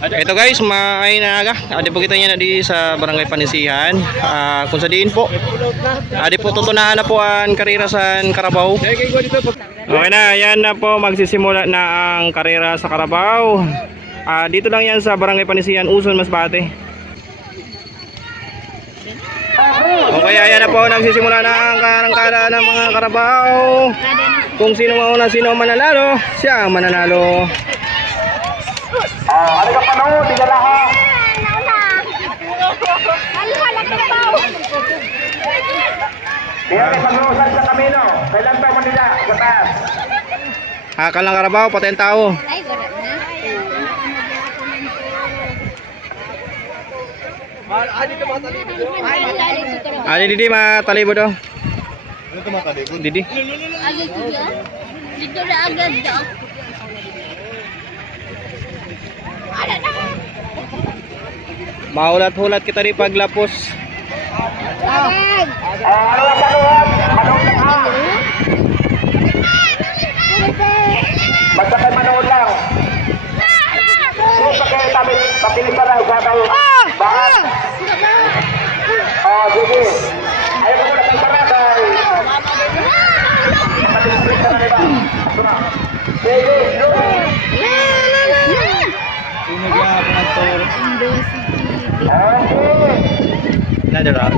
Ito guys, may naga. Adi po kita niya na di sa Barangay Panisihan. Kung sa diin po. Adi po tutunahan na po ang karera sa Carabao. Okay na, yan na po magsisimula na ang karera sa Carabao. Dito lang yan sa Barangay Panisihan, Uson, Masbate. Okay, ayan na po nagsisimula na ang karangkada ng mga Carabao. Kung sino mauna, sino mananalo, siya ang mananalo. Ano ka panood? Di ka lahat. Diyan ay pag-uusap sa kamino. Kailan pa manila sa taas? Hakal ng Carabao, pati ang tao. Didi matalibo daw. Ano ito matalibo? Didi. Dito na agad daw. Mahulat-hulat kita rin paglapos. Ano ka panood? Manood lang ha. Basta kayo manood lang. Kung sa kayo tapili pa lang sa kayo. Bakit? Sige. Ayaw ko muna kayo paratay. Nakadisplit ka na diba? Sige, Nadara.